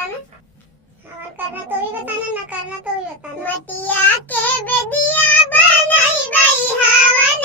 बताना, हवन करना तो भी बताना, ना करना तो भी बताना। मटिया के बेदिया बनाई बाई हवन